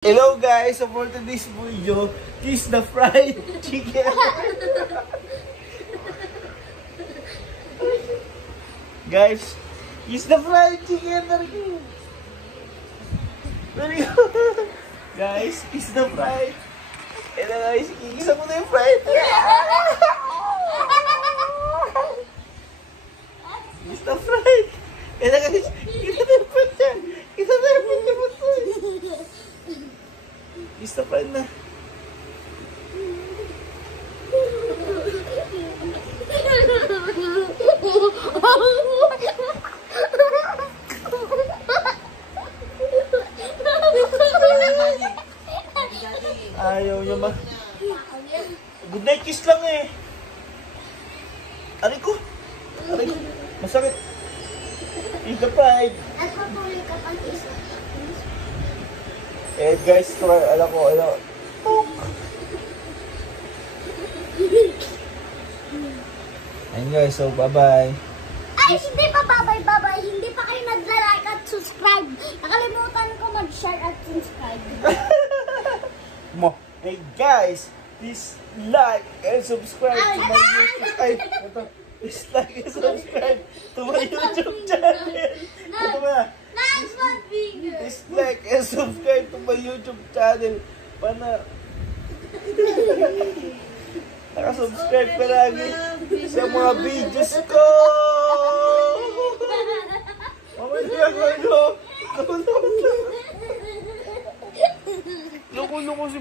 Hello guys, so for today's video, is the fried chicken. Guys, is the fried chicken. Guys, is the fried. Ito guys, ikisa mo na yung fried. Is the fried. Ito guys, kita na yung fried niya. Kita na yung fried niya. Is the fried na. Ayaw niya ba? Good night kiss lang eh. Aray ko. Aray ko. Masakit. Is the fried. At patuloy ka pang isa. Eh guys, alam ko. Ayun guys, so bye-bye. Ay, hindi pa babay. Hindi pa kayo nagla-like at subscribe. Nakalimutan ko mag-share at subscribe. Hey guys, please like and subscribe to my YouTube. Please like and subscribe to my YouTube channel. Ito ba? Next one finger. Please like and subscribe to my YouTube channel. Para nakasubscribe ka lagi sa mga videos ko. Mamaya ko. Loko si